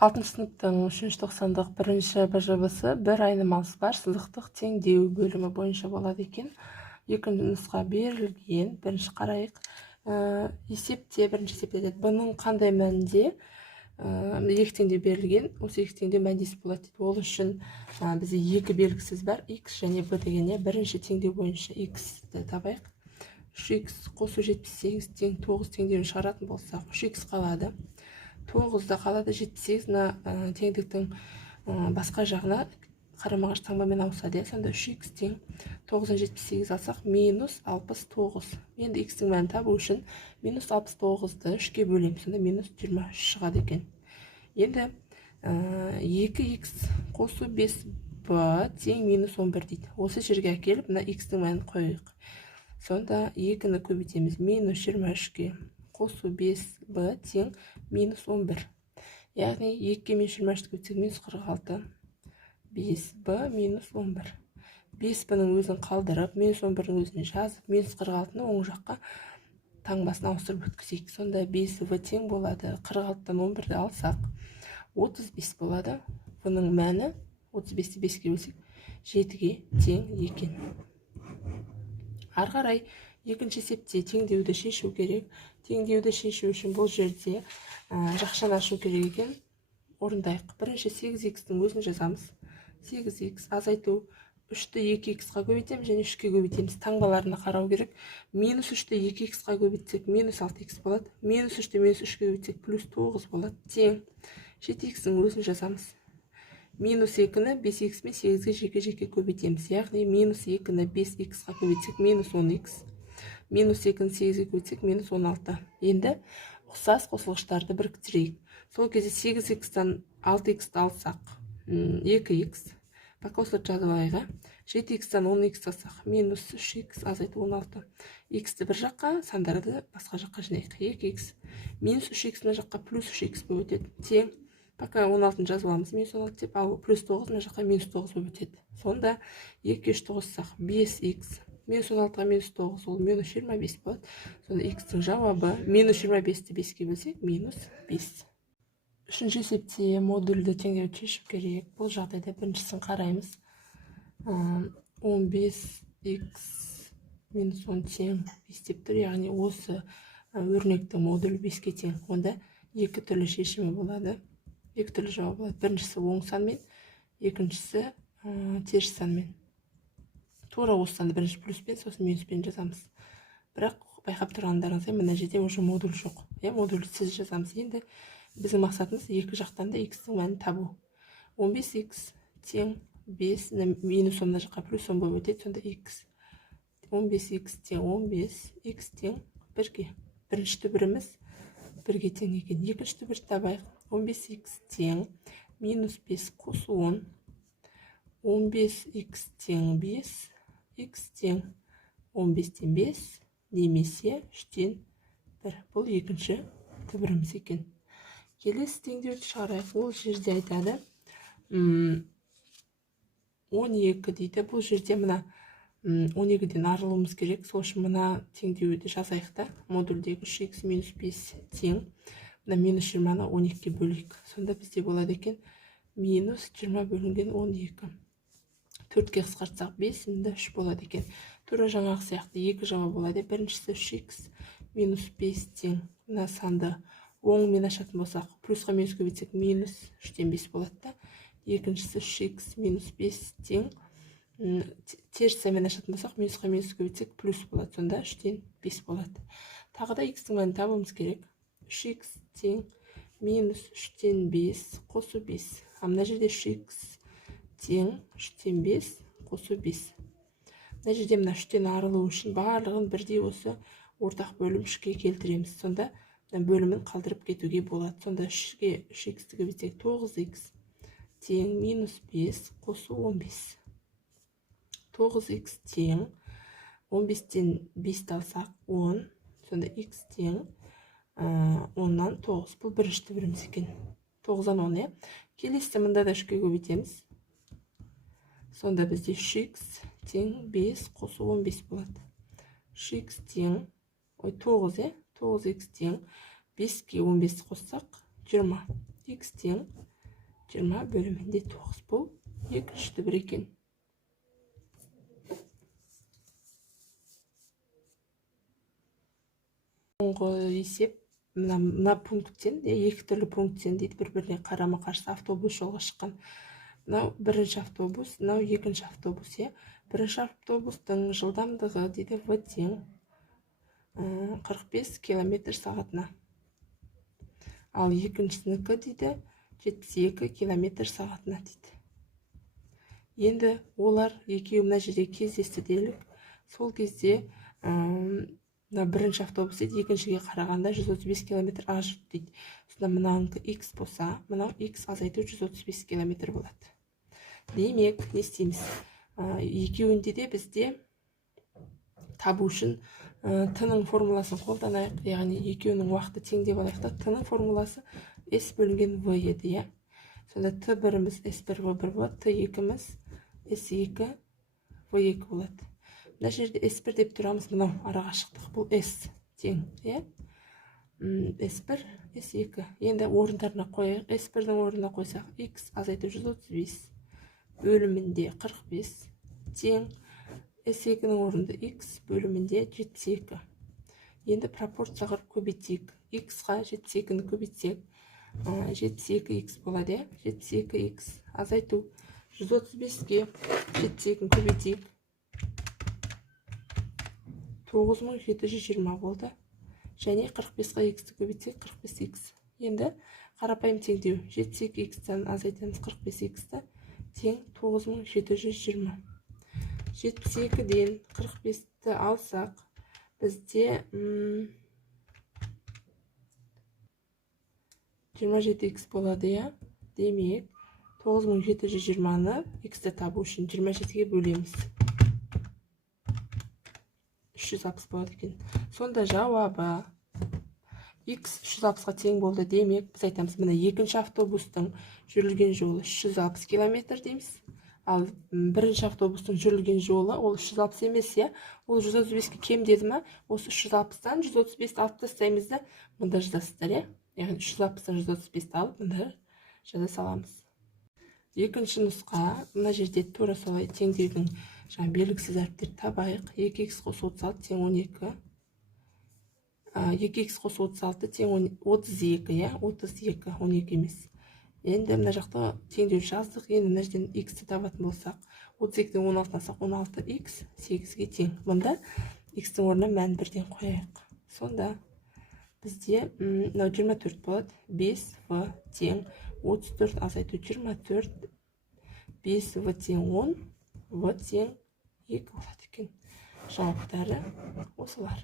6 сыныптың 3 тоқсандық бірінші БЖВ-сы бір айнымалысы бар сызықтық теңдеу бөлімі бойынша болады екен. Екінші нұсқа берілген. Бірінші қарайық. Бірінші есепте бұның қандай мәнде екі теңдеу берілген. Осы екі теңдеу мәндес болады дейді. Ол үшін бізде екі белгісіз бар, x және b деген. Бірінші теңдеу бойынша x-ті табайық. 3x қосу 78 тең 9 теңдеуін шығаратын болсақ, 3x қалады. 9-да қалады. 78 теңдіктің басқа жағына қарама-қарсы таңбамен ауысады. Сонда 3x тең 9-дан 78 алсақ, минус 69. Енді x-тің мәнін табу үшін минус 69-ды 3-ке бөлеміз. Сонда минус 23 шығады екен. Енді 2x қосу 5b тең минус 11 дейді. Осы жерге әкеліп, мына x-тің мәнін қойық. Сонда 2-ні көбейтеміз. Минус 23-ке қосу 5b тең минус 11. Яғни 2-ке минус 23-ті көбейтсек минус 46. 5b минус 11. 5b-ның өзін қалдырып, минус 11-ның өзін жазып, минус 46-ны оң жаққа таңбасын ауыстырып өткізейік. Сонда 5v тең болады. 46-тан 11-ді алсақ, 35 болады. Бұның мәні 35-ті 5-ке бөлсек, 7-ге тең екен. Ары қарай екінші есепте теңдеуді шешу керек. Теңдеуді шешу үшін бұл жерде жақшаны ашу керек екен. Орындайық. Бірінші 8x-тің өзін жазамыз. 8x азайту 3-ті 2x-қа көбейтеміз және 3-ке көбейтеміз. Таңбаларына қарау керек. Минус 3-ті 2x-қа көбейтсек, минус 6x болады. Минус 3-ті минус 3-ке көбейтсек, плюс 9 болады. Тең 7x-тің өзін жазамыз. Минус 2-ні 5x мен 8-ге жеке-жеке көбейтеміз. Яғни минус 2-ні 5x-қа көбейтсек, минус 10x. Минус 2-ні 8-ге көбейтсек, минус 16. Енді ұқсас қосылғыштарды біріктірейік. Сол кезде 8x-тан 6x-ті алсақ, 2x. Пока осыларды жазып алайық. 7x-тан 10x алсақ, минус 3x азайту 16. x-ті бір жаққа, сандарды басқа жаққа жинайық. 2x. Минус 3x мына жаққа плюс 3x болып өтеді. Тең. Пока 16-ны жазып аламыз. Минус 16 деп, ал плюс 9 мына жаққа минус 9 болып өтеді. Сонда 2-ге 3-ті қоссақ, 5x. Минус 16-ға минус 9, ол минус 25 болады. Сонда x-тің жауабы минус 25-ті 5-ке бөлсек, минус 5. Үшінші есепте модульді теңдеуді шешу керек. Бұл жағдайда біріншісін қараймыз. 15x минус 10 тең 5 деп тұр. Яғни осы өрнектің модулі 5-ке тең. Онда екі түрлі шешімі болады. Екі түрлі жауап болады. Біріншісі оң санмен, екіншісі теріс санмен. Тура осы санды бірінші плюспен, сосын минуспен жазамыз. Бірақ байқап тұрғандарыңыздай, мына жерде уже модуль жоқ. Модульсіз жазамыз. Енді біздің мақсатымыз екі жақтан да x-тің мәнін табу. 15x тең 5, минус 10 жаққа плюс 10 болып өтеді. Сонда x 15x тең 15, x тең 1-ге. Бірінші түбіріміз 1-ге тең екен. Екінші түбірді табайық. 15x тең минус 5 қосу 10. 15x тең 5, x тең 15-тен 5, немесе 3-тен 1. Бұл екінші түбіріміз екен. Келесі теңдеуді шығарайық. Ол жерде айтады 12 дейді. Бұл жерде мына 12-ден арылуымыз керек. Сол үшін мына теңдеуді жазайық та. Модульдегі 3x минус 5 тең. Мына минус 20-ны 12-ке бөлейік. Сонда бізде болады екен минус 20 бөлінген 12. 4-ке қысқартсақ 5, енді 3 болады екен. Тура жаңағы сияқты екі жауап болады. Біріншісі 3x минус 5 тең. Мына санды оңмен ашатын болсақ, плюсқа минус көбейтсек, минус 3-тен 5 болады да. Екіншісі 3x минус 5 тең. Теріс санмен ашатын болсақ, минусқа минус көбейтсек, плюс болады. Сонда 3-тен 5 болады. Тағы да x-тің мәнін табуымыз керек. 3x тең минус 3-тен 5 қосу 5. Мына жерде 3x тең 3-тен 5 қосу 5. Мына жерде мына 3-тен арылу үшін барлығын бірдей осы ортақ бөлім 3-ке келтіреміз. Сонда бөлімін қалдырып кетуге болады. Сонда 3-ге 3x-ті көбейтсек 9x тең минус 5 қосу 15. 9x тең 15-тен 5-ті алсақ 10. Сонда x тең 10-нан 9. Бұл бірінші түбіріміз екен. 9-дан 10. Келесі мында да 3-ке көбейтеміз. Сонда бізде 3x тең 5 қосу 15 болады. 3x тең 9, 9x тең 5-ке 15 қоссақ 20. X тең 20 бөлімінде 9. Бұл екінші түбір екен. Соңғы есеп мына пункттен, екі түрлі пункттен дейді, бір-біріне қарама-қарсы автобус жолға шыққан. Мынау бірінші автобус, мынау екінші автобус. Бірінші автобустың жылдамдығы дейді В тең 45 км сағатына. Ал екіншісінікі дейді 72 км сағатына дейді. Енді олар екеуі мына жерде кездесті делік. Сол кезде мына бірінші автобус дейді, екіншіге қарағанда 135 км аз жүрді дейді. Сонда мынауыңкі x болса, мынау x азайту 135 км болады. Демек, не істейміз? Екеуінде де бізде табу үшін t-ның формуласын қолданайық, яғни екеуінің уақыты тең деп алайық та, t-ның формуласы s бөлінген v еді, Сонда t1-іміз s1 v1 болады, t2-іміз s2 v2 болады. Мына жерде s1 деп тұрамыз, мынау арақашықтық, бұл s тең, s1 s2. Енді орындарына қойайық. S1-дің орнына қойсақ, x азайту 135 бөлімінде 45 тең s2-ның орнында x бөлімінде 72. Енді пропорция қырып көбейтейік. X-ға 72-ні көбейтсек, 72x болады. 72x азайту 135-ге 72-ні көбейтейік. 9720 болды. Және 45-ға x-ті көбейтсек 45x. Енді қарапайым теңдеу. 72x-тен азайтамыз 45x-ті. Тең 9720. 72-ден 45-ті алсақ, бізде 27x болады, Демек, 9720-ны x-ті табу үшін 27-ге бөлеміз. 360 болады екен. Сонда жауабы x 360-ға тең болды. Демек, біз айтамыз, мына екінші автобустың жүрілген жолы 360 км дейміз. Ал бірінші автобустың жүрілген жолы ол 360 емес, ол 135-ке кем деді ма? Осы 360-тан 135-ті алып тастаймыз да, мұнда жазасыздар, Яғни 360-тан 135-ті алып, мұнда жаза саламыз. Екінші нұсқа, мына жерде тура солай теңдеудің белгісіз әріптерді табайық. 2x қосу 36 тең 12. 2x қосу 36 тең 32, 32, 12 емес. Енді мына жақта теңдеу жаздық. Енді мына жерден x-ті табатын болсақ, 32-ден 16 алсақ 16x 8-ге тең. Мұнда x-тің орнына мән бірден қояйық. Сонда бізде 24 болады. 5v тең 34 азайту 24, 5v тең 10, v тең 2 болады екен. Жауаптары осылар.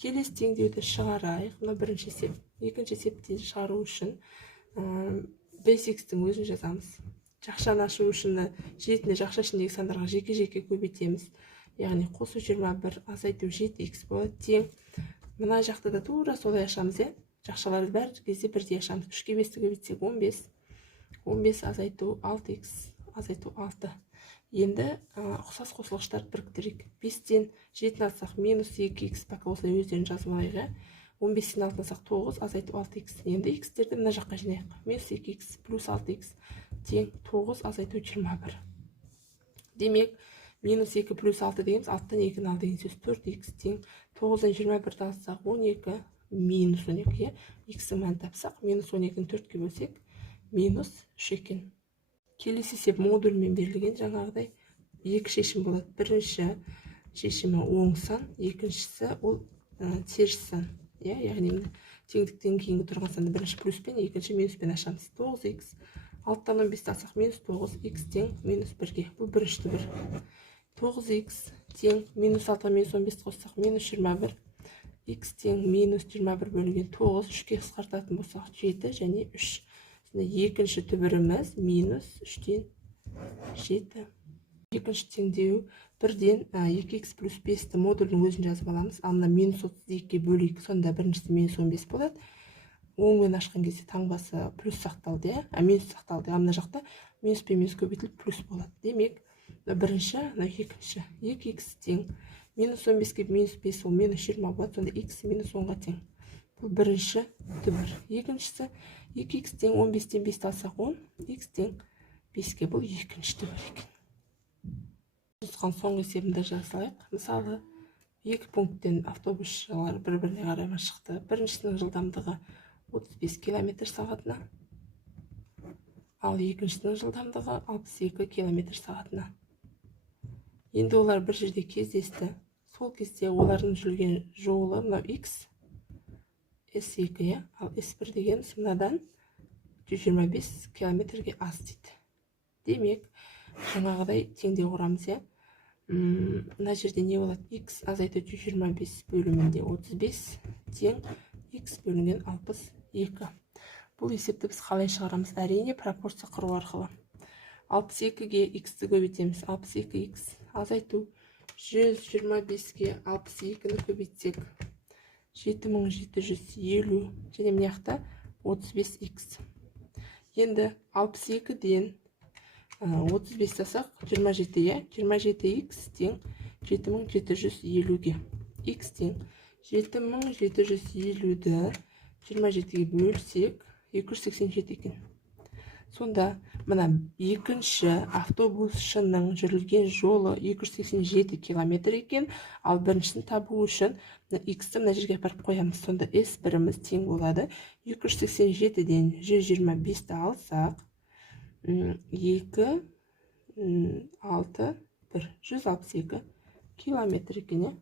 Келесі теңдеуді шығарайық. Мына бірінші есеп. Екінші есепті шығару үшін basics-тің өзін жазамыз. Жақшаны ашу үшін жетіне жақша ішіндегі сандарға жеке-жеке көбейтеміз. Яғни қосу 21 азайту 7x болады. Тең. Мына жақта да тура солай ашамыз, Жақшаларды бәр кезде бірдей ашамыз. 3-ке 5-ті көбейтсек 15. 15 азайту 6x азайту 6. Енді ұқсас қосылғыштарды біріктірейік. 5-тен 7-ні алсақ минус 2x, пока осылай өздерін жазып алайық. 15-тен 6-ны алсақ 9 азайту 6x. Енді x-терді мына жаққа жинайық. Минус 2x плюс 6x тең 9 азайту 21. Демек, минус 2 плюс 6 дегеніміз 6-тан 2-ні ал деген сөз 4x тең 9-дан 21-ді алсақ 12 минус 12. X-ің мәнін тапсақ, минус 12-ні 4-ке бөлсек, минус 3 екен. Келесі есеп модульмен берілген, жаңағыдай екі шешім болады. Бірінші шешімі оң сан, екіншісі ол теріс сан. Яғни теңдіктен кейінгі тұрған санды бірінші плюспен, екінші минуспен ашамыз. 9x 6-тан 15-ті алсақ минус 9x тең минус 1-ге. Бұл бірінші түбір. 9x тең минус 6-ға минус 15-ті қоссақ минус 21. X тең минус 21 бөлінген 9, 3-ке қысқартатын болсақ 7 және 3. Екінші түбіріміз минус 3-тен 7. Екінші теңдеу бірден 2x плюс 5-ті модульдің өзін жазып аламыз. Амына минус 32-ке бөлейік, сонда біріншісі минус 15 болады. Оңмен ашқан кезде таңбасы плюс сақталды, минус сақталды. Амына жақта минус пен минус көбейтіліп плюс болады. Демек, бірінші, екінші. 2x тең минус 15-ке минус 5 ол минус 20 болады, сонда x минус 10-ға тең. бұл бірінші түбір. Екіншісі 2х тең 15-тен 5 алсақ 10, х тең 5-ке, бұл екінші түбір екен. Нұсқан соңғы есебімді жасалайық. Мысалы, екі пункттен автобусшылар бір-біріне қарай шықты. Біріншісінің жылдамдығы 35 км сағатына, ал екіншісінің жылдамдығы 62 км сағатына. Енді олар бір жерде кездесті. Сол кезде олардың жүрген жолы мынау x, s2, ал s1 деген мынадан 125 км-ге аз дейді. Демек, жаңағыдай теңдей құрамыз, иә. Мына жерде не болады? X азайту 125 бөлімінде 35 тең X бөлінген 62. Бұл есепті біз қалай шығарамыз? Әрине, пропорция құру арқылы. 62-ге X-ті көбейтеміз. 62X азайту 125-ге 62-ні көбейтсек 7750, және мына жақта 35X. Енді 62-ден 35 жасақ 27-ге, 27x тең 7750-ге. X тең 7750-ді 27-ге бөлсек 287 екен. Сонда мына екінші автобусшының жүрілген жолы 287 км екен, ал біріншісін табу үшін x-ті мына жерге апарып қоямыз. Сонда S1-іміз тең болады 287-ден 125-ті алсақ 2, 6, 1, 162 км екен.